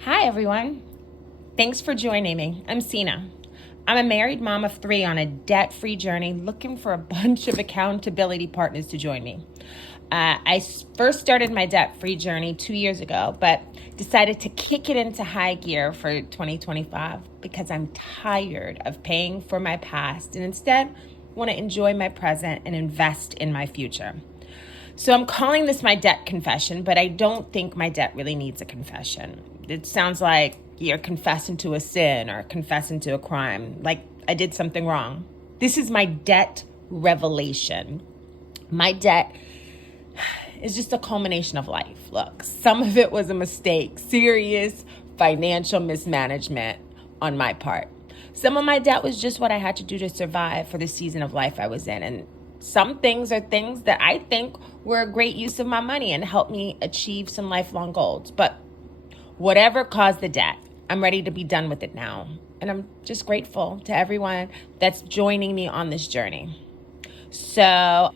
Hi, everyone. Thanks for joining me. I'm Sina. I'm a married mom of 3 on a debt-free journey looking for a bunch of accountability partners to join me. First started my debt-free journey 2 years ago, but decided to kick it into high gear for 2025 because I'm tired of paying for my past and instead want to enjoy my present and invest in my future. So I'm calling this my debt confession, but I don't think my debt really needs a confession. It sounds like you're confessing to a sin or confessing to a crime, like I did something wrong. This is my debt revelation. My debt is just a culmination of life. Look, some of it was a mistake, serious financial mismanagement on my part. Some of my debt was just what I had to do to survive for the season of life I was in. And some things are things that I think were a great use of my money and helped me achieve some lifelong goals. But whatever caused the debt, I'm ready to be done with it now. And I'm just grateful to everyone that's joining me on this journey. So,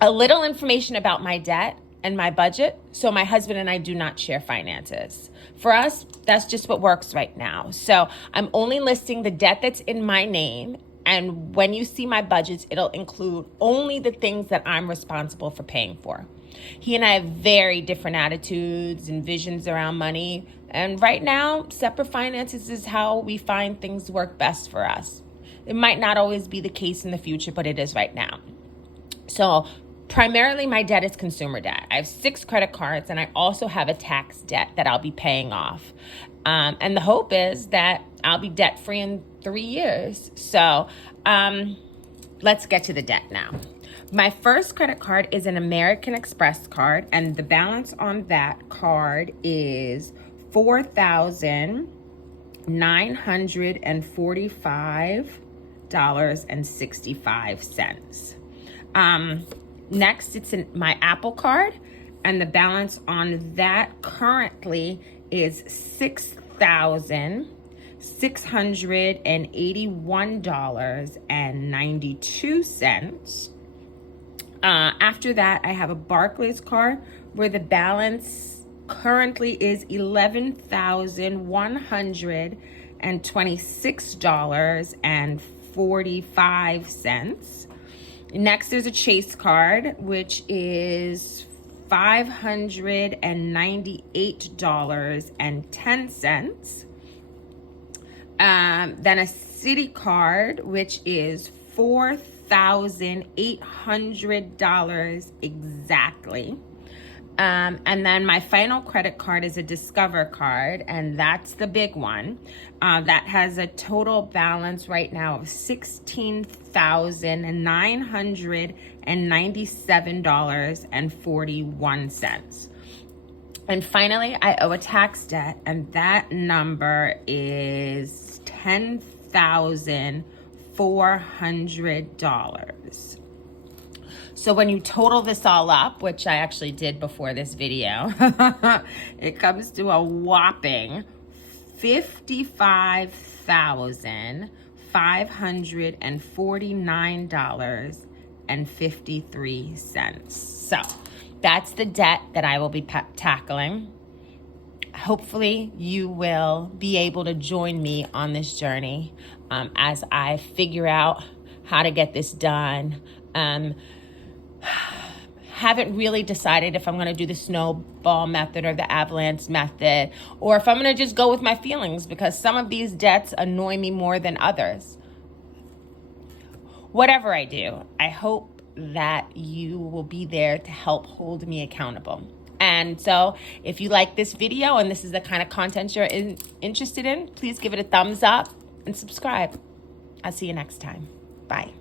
a little information about my debt and my budget. So my husband and I do not share finances. For us, that's just what works right now. So I'm only listing the debt that's in my name. And when you see my budgets, it'll include only the things that I'm responsible for paying for. He and I have very different attitudes and visions around money. And right now, separate finances is how we find things work best for us. It might not always be the case in the future, but it is right now. So primarily, my debt is consumer debt. I have 6 credit cards, and I also have a tax debt that I'll be paying off. And the hope is that I'll be debt-free in 3 years. So let's get to the debt now. My first credit card is an American Express card, and the balance on that card is $4,945.65. Next, it's my Apple card, and the balance on that currently is $6,681.92. After that, I have a Barclays card where the balance currently is $11,126.45. Next, there's a Chase card, which is $598.10. Then a Citi card, which is $4,800 exactly. And then my final credit card is a Discover card, and that's the big one. That has a total balance right now of $16,997.41. And finally, I owe a tax debt, and that number is $10,400. So when you total this all up, which I actually did before this video, it comes to a whopping $55,549.53. So that's the debt that I will be tackling. Hopefully you will be able to join me on this journey as I figure out how to get this done. Haven't really decided if I'm going to do the snowball method or the avalanche method, or if I'm going to just go with my feelings, because some of these debts annoy me more than others. Whatever I do, I hope that you will be there to help hold me accountable. And so if you like this video and this is the kind of content you're interested in, please give it a thumbs up and subscribe. I'll see you next time. Bye.